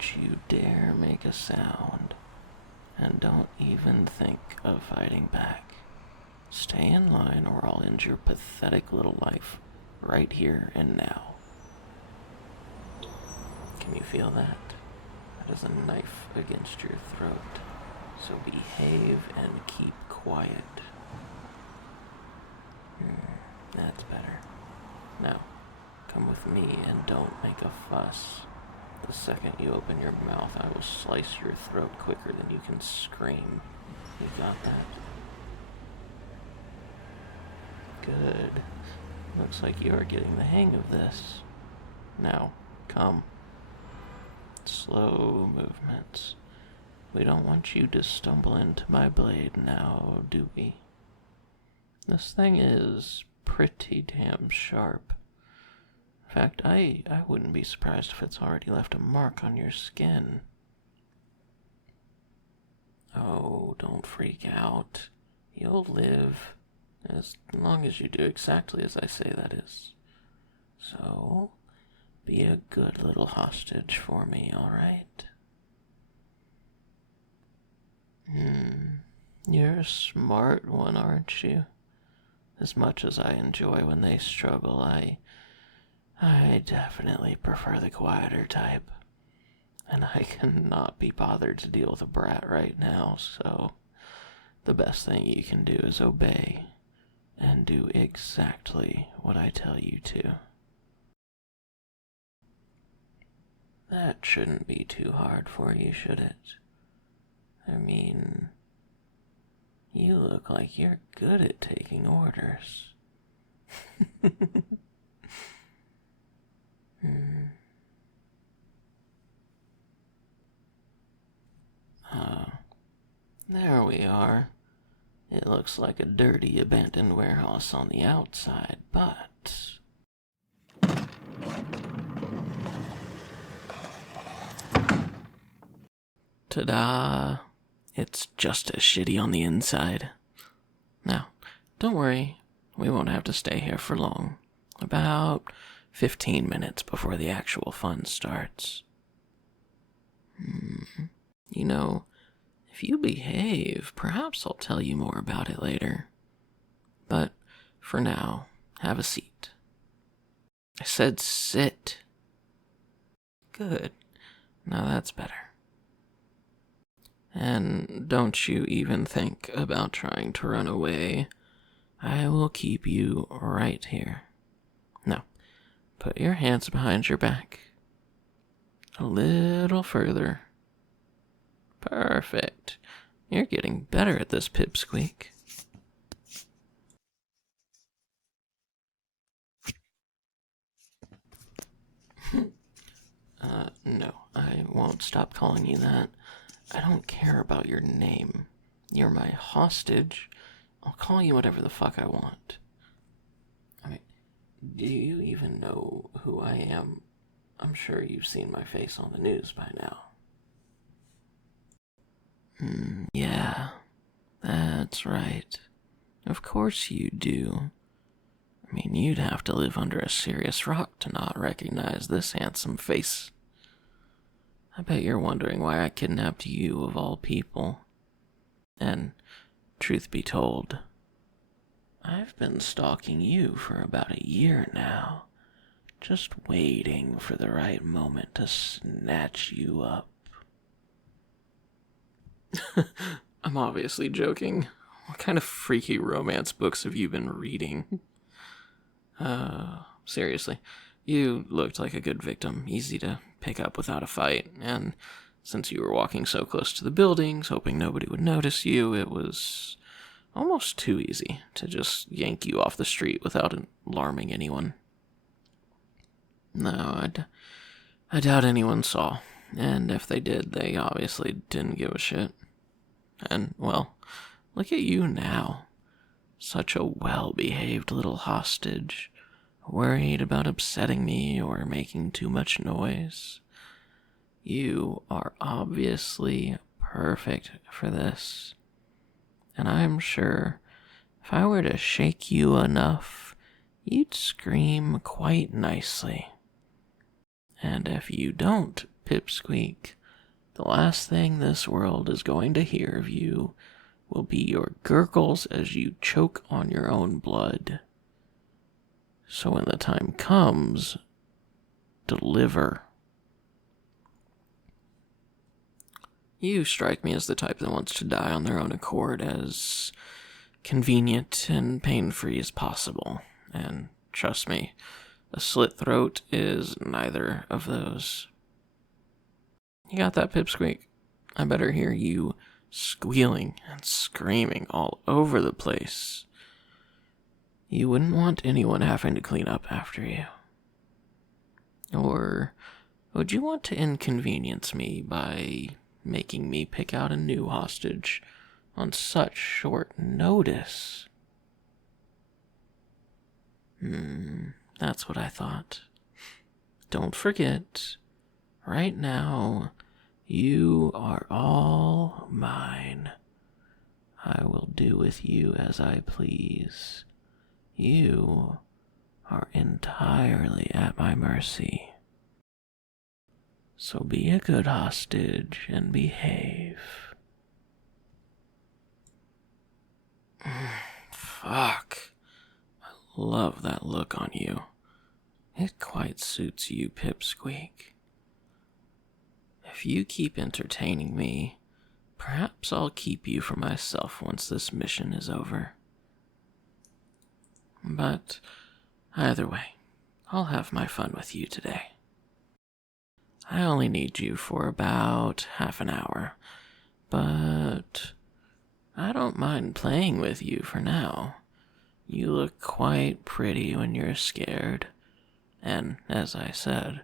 Don't you dare make a sound, and don't even think of fighting back. Stay in line or I'll end your pathetic little life right here and now. Can you feel that? That is a knife against your throat. So behave and keep quiet. That's better. Now, come with me and don't make a fuss. The second you open your mouth, I will slice your throat quicker than you can scream. You got that? Good. Looks like you are getting the hang of this. Now, come. Slow movements. We don't want you to stumble into my blade now, do we? This thing is pretty damn sharp. In fact, I wouldn't be surprised if it's already left a mark on your skin. Oh, don't freak out. You'll live. As long as you do exactly as I say, that is. So, be a good little hostage for me, alright? You're a smart one, aren't you? As much as I enjoy when they struggle, I definitely prefer the quieter type. And I cannot be bothered to deal with a brat right now, so the best thing you can do is obey and do exactly what I tell you to. That shouldn't be too hard for you, should it? I mean, you look like you're good at taking orders. There we are. It looks like a dirty, abandoned warehouse on the outside, but... Ta-da! It's just as shitty on the inside. Now, don't worry, we won't have to stay here for long. About 15 minutes before the actual fun starts. You know, if you behave, perhaps I'll tell you more about it later. But for now, have a seat. I said sit. Good. Now that's better. And don't you even think about trying to run away. I will keep you right here. Now, put your hands behind your back. A little further. Perfect. You're getting better at this, Pipsqueak. No, I won't stop calling you that. I don't care about your name. You're my hostage. I'll call you whatever the fuck I want. I mean, do you even know who I am? I'm sure you've seen my face on the news by now. Yeah, that's right. Of course you do. I mean, you'd have to live under a serious rock to not recognize this handsome face. I bet you're wondering why I kidnapped you of all people. And, truth be told, I've been stalking you for about a year now, just waiting for the right moment to snatch you up. I'm obviously joking. What kind of freaky romance books have you been reading? Seriously, you looked like a good victim, easy to pick up without a fight, and since you were walking so close to the buildings, hoping nobody would notice you, it was almost too easy to just yank you off the street without alarming anyone. No, I doubt anyone saw, and if they did, they obviously didn't give a shit. And, well, look at you now. Such a well-behaved little hostage, worried about upsetting me or making too much noise. You are obviously perfect for this. And I'm sure if I were to shake you enough, you'd scream quite nicely. And if you don't Pipsqueak, the last thing this world is going to hear of you will be your gurgles as you choke on your own blood. So when the time comes, deliver. You strike me as the type that wants to die on their own accord, as convenient and pain-free as possible. And trust me, a slit throat is neither of those. You got that, Pipsqueak? I better hear you squealing and screaming all over the place. You wouldn't want anyone having to clean up after you. Or would you want to inconvenience me by making me pick out a new hostage on such short notice? That's what I thought. Don't forget, right now, you are all mine. I will do with you as I please. You are entirely at my mercy. So be a good hostage and behave. Fuck. I love that look on you. It quite suits you, Pipsqueak. If you keep entertaining me, perhaps I'll keep you for myself once this mission is over. But either way, I'll have my fun with you today. I only need you for about half an hour, but I don't mind playing with you for now. You look quite pretty when you're scared, and as I said,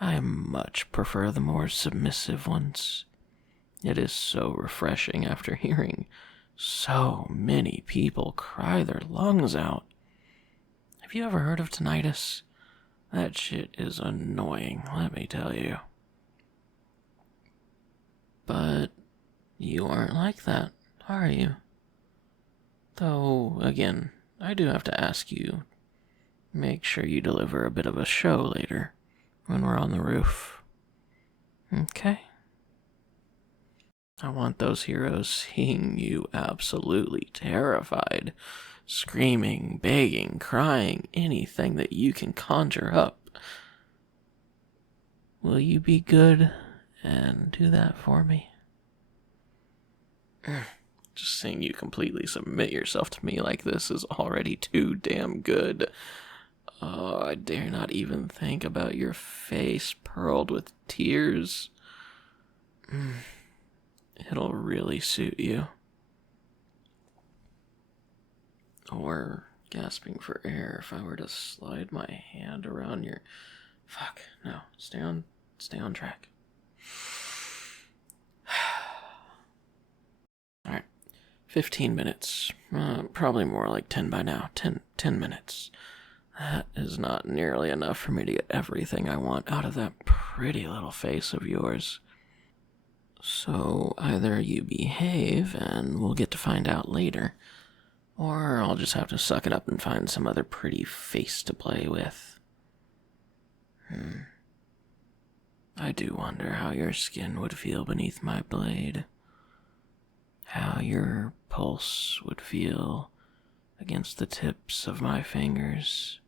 I much prefer the more submissive ones. It is so refreshing after hearing so many people cry their lungs out. Have you ever heard of tinnitus? That shit is annoying, let me tell you. But you aren't like that, are you? Though, again, I do have to ask you, make sure you deliver a bit of a show later, when we're on the roof. Okay? I want those heroes seeing you absolutely terrified, screaming, begging, crying, anything that you can conjure up. Will you be good and do that for me? Just seeing you completely submit yourself to me like this is already too damn good. Oh, I dare not even think about your face pearled with tears. It'll really suit you. Or gasping for air if I were to slide my hand around your... Fuck, no, stay on track. Alright, 15 minutes. Probably more like 10 by now. 10 minutes. That is not nearly enough for me to get everything I want out of that pretty little face of yours. So either you behave and we'll get to find out later, or I'll just have to suck it up and find some other pretty face to play with. I do wonder how your skin would feel beneath my blade. How your pulse would feel against the tips of my fingers.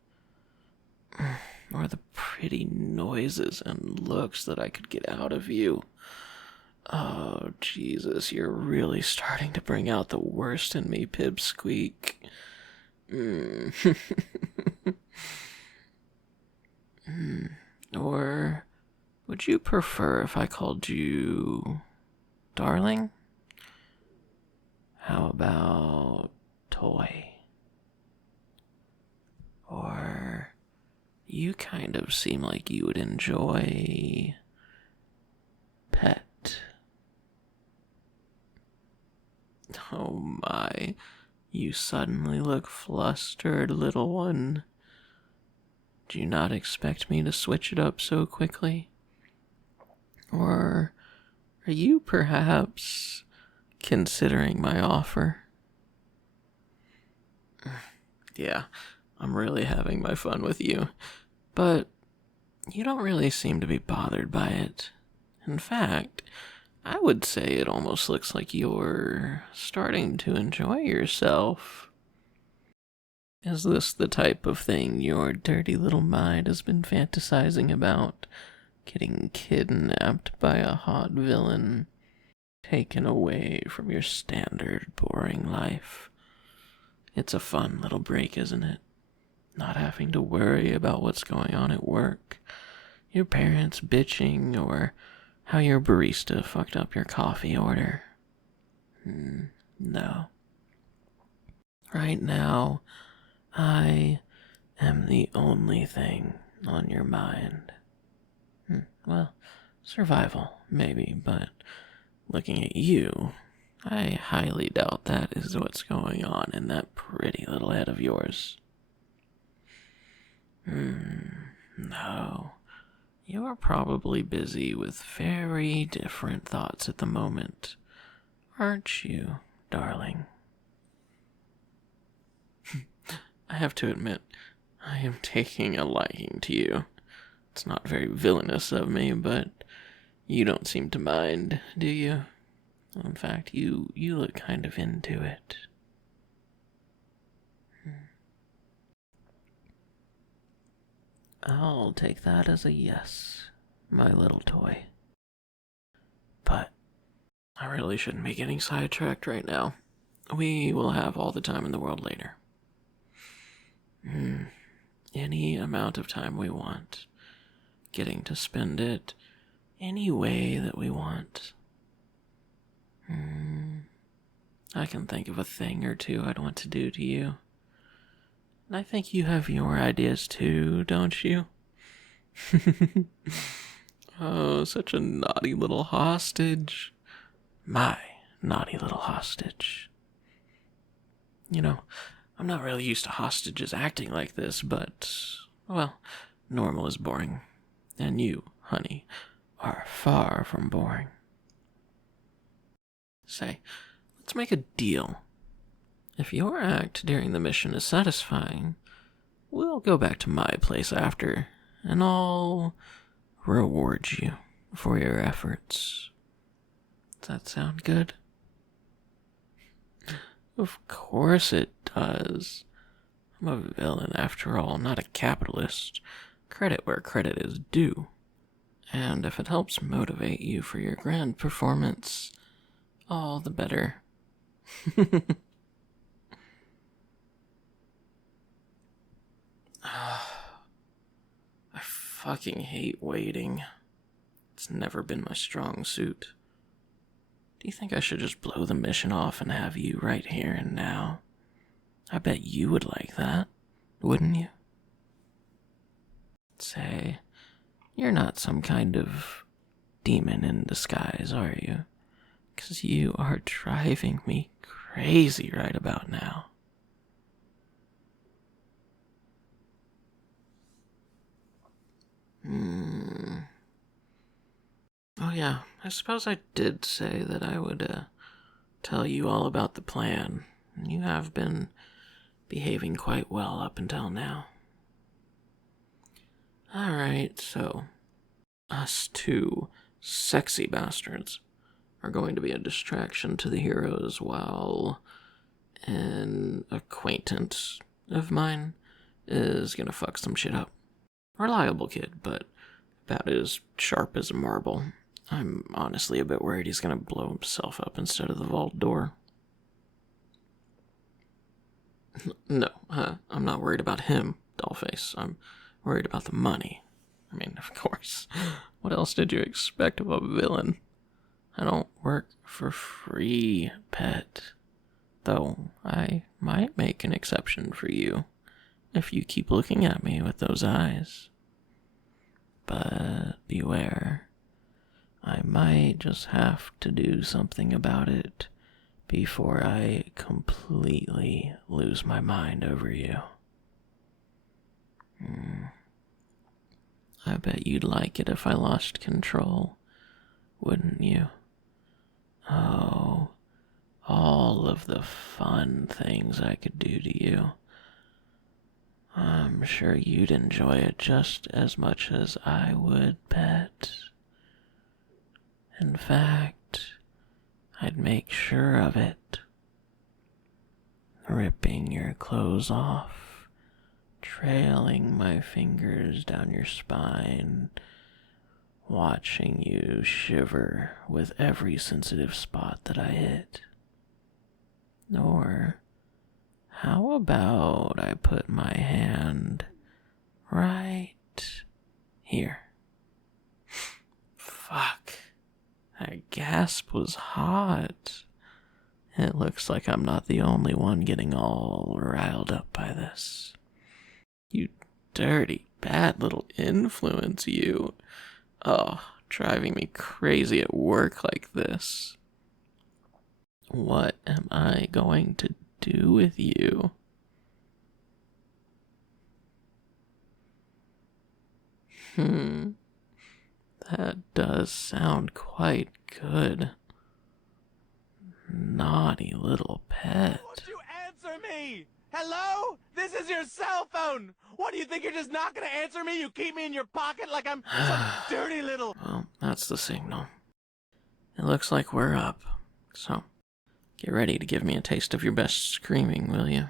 Or the pretty noises and looks that I could get out of you. Oh, Jesus, you're really starting to bring out the worst in me, Pipsqueak. Or would you prefer if I called you darling? How about toy? Or you kind of seem like you would enjoy pet. Oh my, you suddenly look flustered, little one. Do you not expect me to switch it up so quickly? Or are you perhaps considering my offer? Yeah, I'm really having my fun with you, but you don't really seem to be bothered by it. In fact, I would say it almost looks like you're starting to enjoy yourself. Is this the type of thing your dirty little mind has been fantasizing about? Getting kidnapped by a hot villain, taken away from your standard boring life. It's a fun little break, isn't it? Not having to worry about what's going on at work, your parents bitching, or how your barista fucked up your coffee order. No. Right now, I am the only thing on your mind. Well, survival, maybe, but looking at you, I highly doubt that is what's going on in that pretty little head of yours. No. You are probably busy with very different thoughts at the moment, aren't you, darling? I have to admit, I am taking a liking to you. It's not very villainous of me, but you don't seem to mind, do you? In fact, you look kind of into it. I'll take that as a yes, my little toy. But I really shouldn't be getting sidetracked right now. We will have all the time in the world later. Any amount of time we want. Getting to spend it any way that we want. I can think of a thing or two I'd want to do to you. And I think you have your ideas too, don't you? Oh, such a naughty little hostage. My naughty little hostage. You know, I'm not really used to hostages acting like this, but, well, normal is boring. And you, honey, are far from boring. Say, let's make a deal. If your act during the mission is satisfying, we'll go back to my place after, and I'll reward you for your efforts. Does that sound good? Of course it does. I'm a villain after all, not a capitalist. Credit where credit is due. And if it helps motivate you for your grand performance, all the better. I fucking hate waiting. It's never been my strong suit. Do you think I should just blow the mission off and have you right here and now? I bet you would like that, wouldn't you? Say, you're not some kind of demon in disguise, are you? 'Cause you are driving me crazy right about now. Oh yeah, I suppose I did say that I would tell you all about the plan. You have been behaving quite well up until now. Alright, so us two sexy bastards are going to be a distraction to the heroes while an acquaintance of mine is gonna fuck some shit up. Reliable kid, but about as sharp as a marble. I'm honestly a bit worried he's gonna blow himself up instead of the vault door. No, I'm not worried about him, dollface. I'm worried about the money. I mean, of course. What else did you expect of a villain? I don't work for free, pet. Though I might make an exception for you if you keep looking at me with those eyes. But beware. I might just have to do something about it before I completely lose my mind over you. I bet you'd like it if I lost control, wouldn't you? Oh, all of the fun things I could do to you. I'm sure you'd enjoy it just as much as I would, pet. In fact, I'd make sure of it. Ripping your clothes off, trailing my fingers down your spine, watching you shiver with every sensitive spot that I hit. Or, how about I put my hand right here? Fuck. That gasp was hot. It looks like I'm not the only one getting all riled up by this. You dirty, bad little influence, you. Oh, driving me crazy at work like this. What am I going to do with you? That does sound quite good. Naughty little pet. Won't you answer me? Hello? This is your cell phone. What, do you think you're just not gonna answer me? You keep me in your pocket like I'm some dirty little... Well, that's the signal. It looks like we're up. So, get ready to give me a taste of your best screaming, will you?